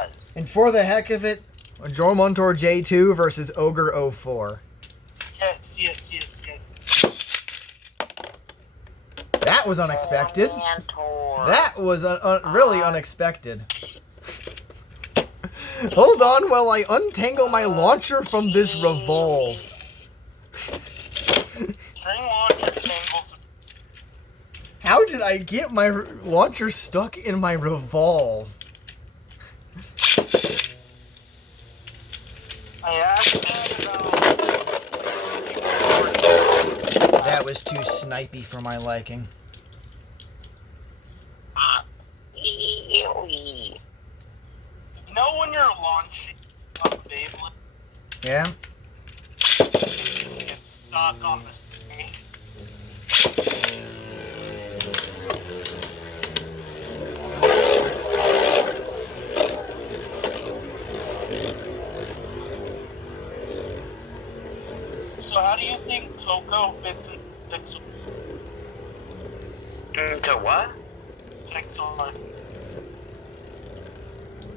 was. And for the heck of it, Jormuntor J2 versus Ogre 04. Yes. That was unexpected. Mantor. That was really unexpected. Hold on while I untangle my launcher from this revolve. String launcher tangles. How did I get my launcher stuck in my revolve? I asked about. That was too snipey for my liking. You know when you're launching a Beyblade, Yeah? it gets stuck on the screen? So how do you think Coco fits in Pixel? Into what? Pixel.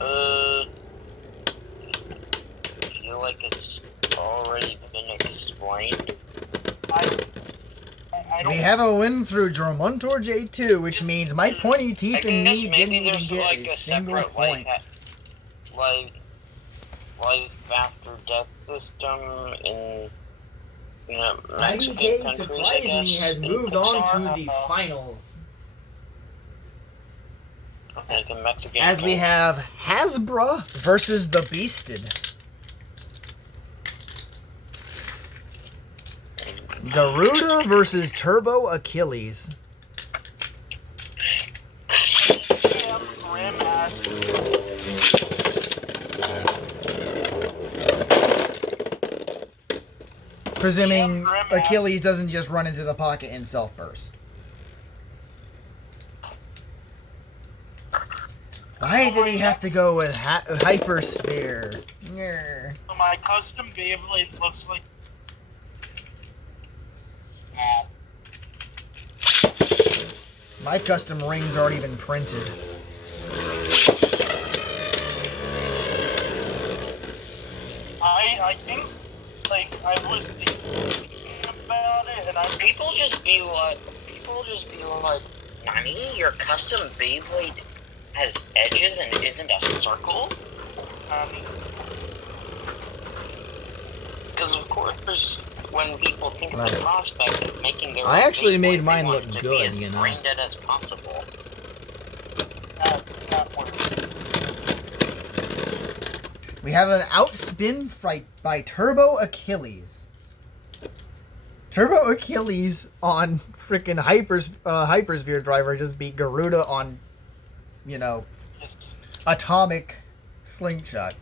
I feel like it's already been explained. I don't. We have a win through Jormuntor J2, which means my pointy teeth and me didn't even get a single point. Life after death system in Mexican IDK countries, I surprisingly guess, has in moved on Pixar. to the finals. Like in Mexican As we have Hasbro versus the Beasted. Garuda versus Turbo Achilles. Grim ass. Presuming Achilles doesn't just run into the pocket and self-burst. Why did he have to go with Hypersphere? Grr. So my custom Beyblade looks like. My custom ring's already been printed. I think, like, I was thinking about it, and people just be like, Nani, your custom Beyblade has edges and isn't a circle? Because of course, when people think of the prospect of making their I own actually Beyblade, made they mine want look it to good, be you as know. brain dead as possible. that one. We have an outspin fight by Turbo Achilles. Turbo Achilles on freaking Hypersphere Driver just beat Garuda on, you know, Atomic Slingshot.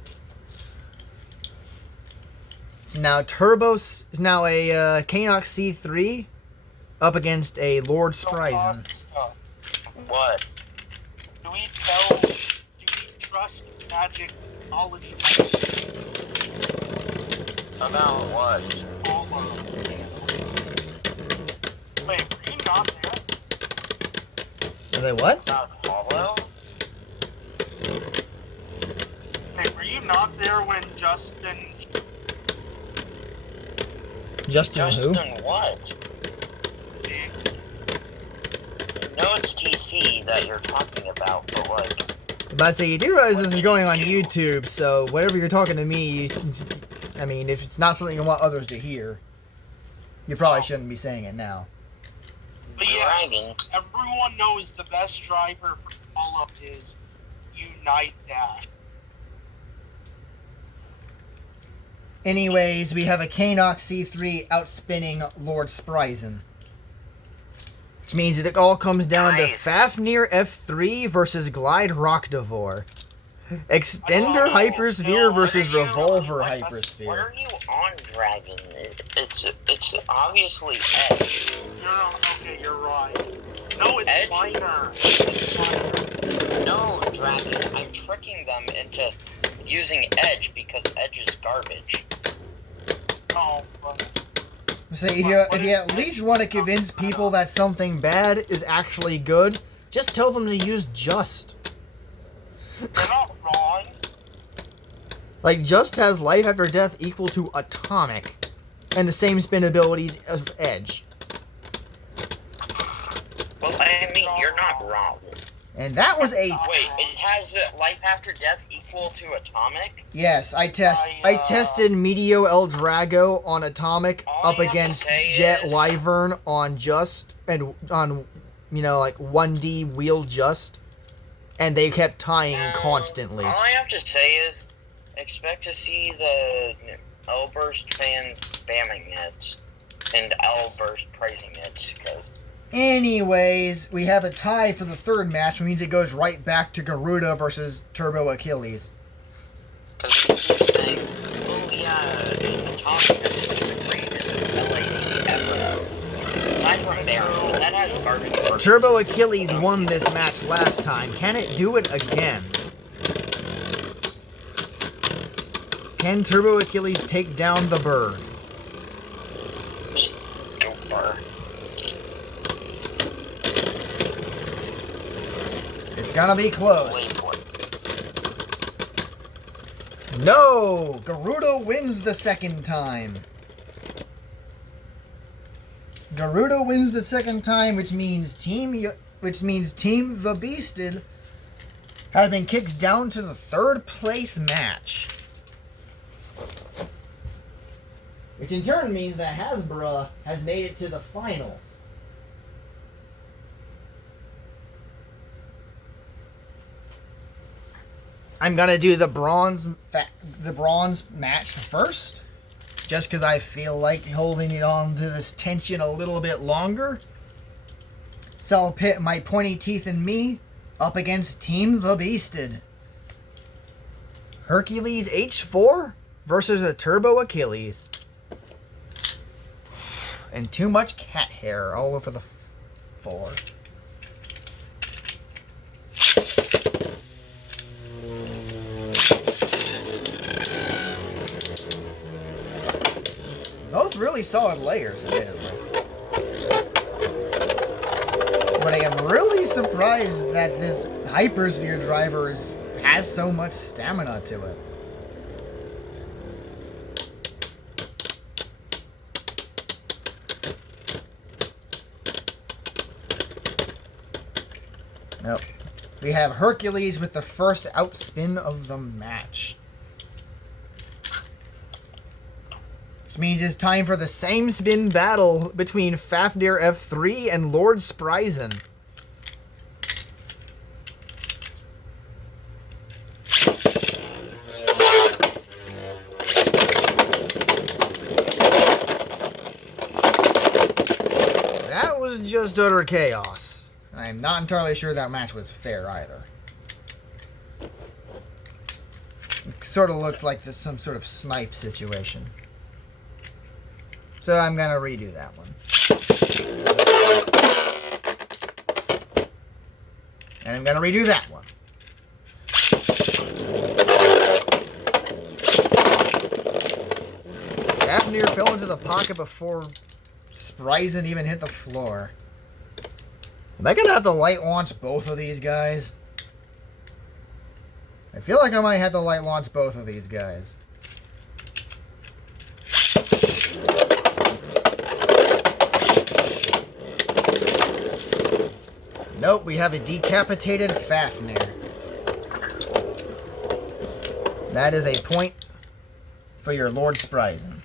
So now Turbo's is now a Kanox C3 up against a Lord Spryzen. What? Do we trust magic knowledge? About what? Wait, were you not there? Are they what? About Hollow? Hey, were you not there when Justin? Justin who? Justin what? No, it's TC that you're talking about, but like... But I say, you do realize this is going on YouTube, so whatever you're talking to me, I mean, if it's not something you want others to hear, you probably shouldn't be saying it now. But yes, everyone knows the best driver for all of is Unite Dash. Anyways, we have a Kanox C3 outspinning Lord Spryzen. Which means it all comes down to Fafnir F3 versus Glide Rockdivore. Extender Hypersphere versus Revolver What Hypersphere. are you on, Dragon? It's obviously Edge. Okay, you're right. No, it's Edge? minor. No, Dragon, I'm tricking them into using Edge because Edge is garbage. Oh, but... So if you at least want to convince people that something bad is actually good, just tell them to use Just. You're not wrong. Like, Just has life after death equal to atomic, and the same spin abilities of Edge. Well, I mean, you're not wrong. And that was a... Wait, it has life after death equal to atomic? Yes, I tested Medio El Drago on atomic up against Jet Wyvern on Just, and on, you know, like 1D wheel Just, and they kept tying constantly. All I have to say is, expect to see the Elburst fans spamming it, and Elburst praising it, because... Anyways, we have a tie for the third match, which means it goes right back to Garuda versus Turbo Achilles. Because we keep saying, oh yeah, atomic is the greatest LAD ever. Aside from there, that has garbage. Turbo Achilles won this match last time. Can it do it again? Can Turbo Achilles take down the bird? Just go bird. It's gonna be close. No! Garuda wins the second time. Garuda wins the second time, which means Team the Beasted has been kicked down to the third place match. Which in turn means that Hasbro has made it to the finals. I'm gonna do the bronze match first, just because I feel like holding it on to this tension a little bit longer. So I'll pit my pointy teeth and me up against Team the Beasted. Hercules H4 versus a Turbo Achilles. And too much cat hair all over the floor. Both really solid layers, admittedly. But I am really surprised that this Hypersphere driver has so much stamina to it. Nope. We have Hercules with the first outspin of the match. Which means it's time for the same spin battle between Fafnir F3 and Lord Spryzen. That was just utter chaos. I'm not entirely sure that match was fair either. It sort of looked like this some sort of snipe situation. So I'm gonna redo that one. And I'm gonna redo that one. Fafnir fell into the pocket before Spryzen even hit the floor. Am I gonna have to light launch both of these guys? I feel like I might have to light launch both of these guys. Nope, we have a decapitated Fafnir. That is a point for your Lord Spryzen.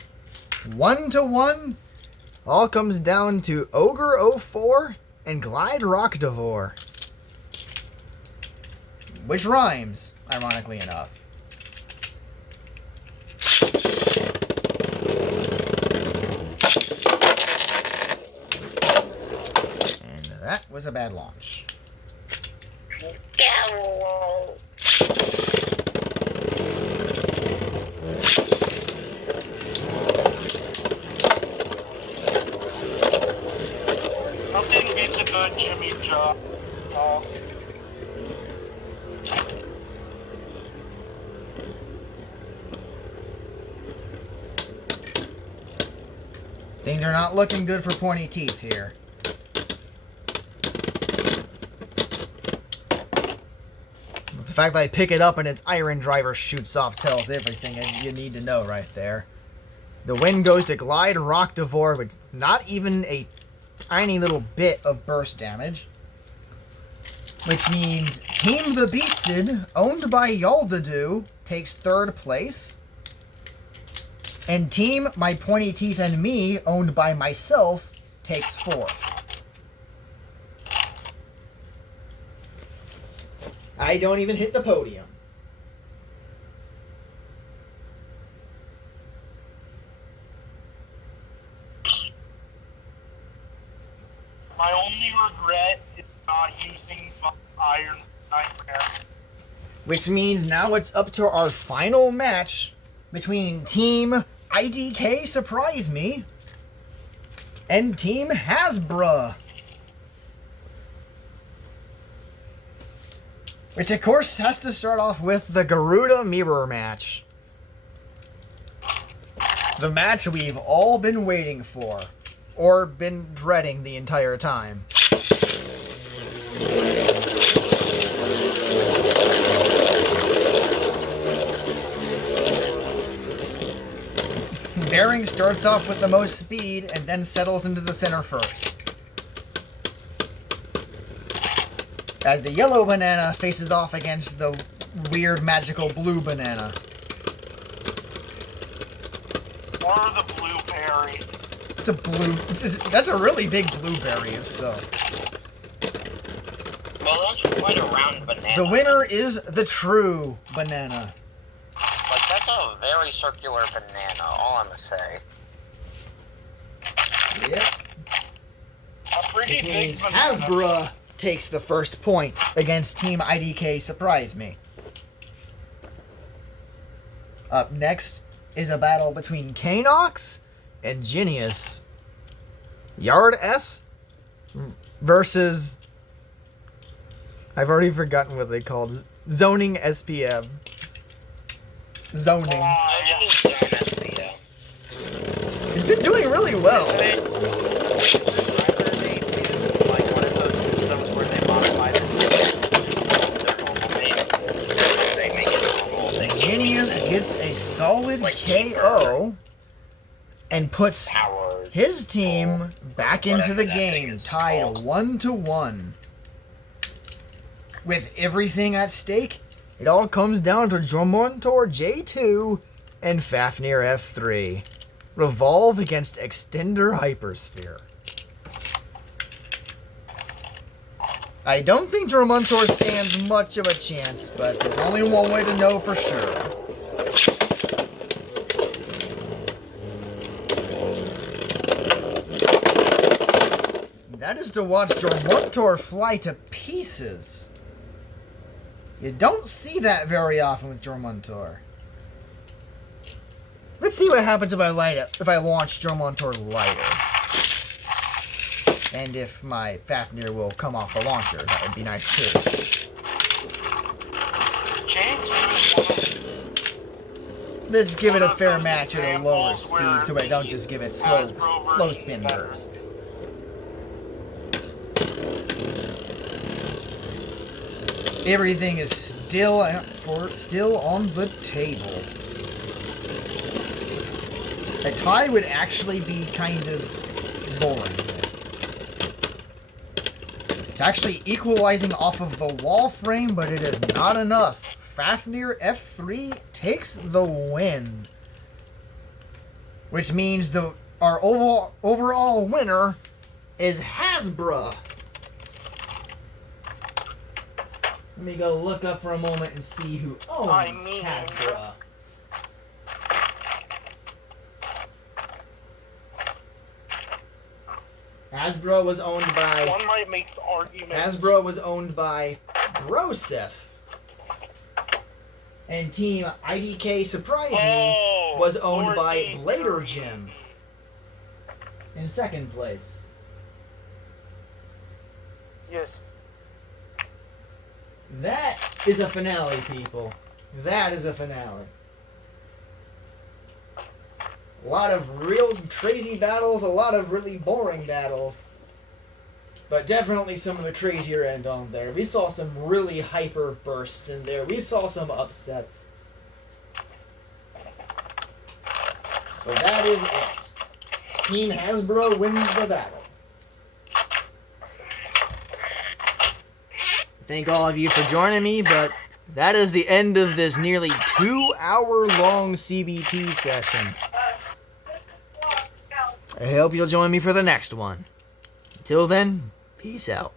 1-1. All comes down to Ogre 04 and Glide Rockdivore. Which rhymes, ironically enough. And that was a bad launch. Nothing beats a good Jimmy job. Things are not looking good for pointy teeth here. fact that I pick it up and its iron driver shoots off tells everything you need to know right there. The win goes to Glide Rockdivore with not even a tiny little bit of burst damage. Which means Team the Beasted, owned by Yaldadu, takes 3rd place. And Team My Pointy Teeth and Me, owned by myself, takes 4th. I don't even hit the podium. My only regret is not using Iron Nightmare. Which means now it's up to our final match between Team IDK Surprise Me and Team Hasbro. Which of course has to start off with the Garuda Mirror match. The match we've all been waiting for. Or been dreading the entire time. Bearing starts off with the most speed and then settles into the center first. As the yellow banana faces off against the weird magical blue banana. Or the blueberry. It's a blue... That's a really big blueberry, if so. Well, that's quite a round banana. The winner is the true banana. Like, that's a very circular banana, all I'm gonna say. Yep. A pretty Which big means banana. Hasbro takes the first point against Team IDK Surprise Me. Up next is a battle between Kanox and Genius. Yard S versus... I've already forgotten what they called. Zoning SPM. Zoning. It's been doing really well. Genius gets a solid KO and puts his team back into the game, tied 1-1. With everything at stake, it all comes down to Jormuntor J2 and Fafnir F3. Revolve against Extender Hypersphere. I don't think Jormuntor stands much of a chance, but there's only one way to know for sure. That is to watch Jormuntor fly to pieces. You don't see that very often with Jormuntor. Let's see what happens if I launch Jormuntor lighter. And if my Fafnir will come off the launcher, that would be nice too. Let's give it a fair match at a lower speed so I don't just give it slow spin bursts. Everything is still on the table. A tie would actually be kind of boring. It's actually equalizing off of the wall frame, but it is not enough. Fafnir F3 takes the win. Which means our overall winner is Hasbro. Let me go look up for a moment and see who owns Hasbro. Hasbro was owned by... One might make the argument. Hasbro was owned by Broseph. And Team IDK Surprise Me was owned by Blader Jim. In second place. Yes. That is a finale, people. That is a finale. A lot of real crazy battles, a lot of really boring battles. But definitely some of the crazier end on there. We saw some really hyper bursts in there. We saw some upsets. But that is it. Team Hasbro wins the battle. Thank all of you for joining me, but that is the end of this nearly 2-hour-long CBT session. I hope you'll join me for the next one. Until then, peace out.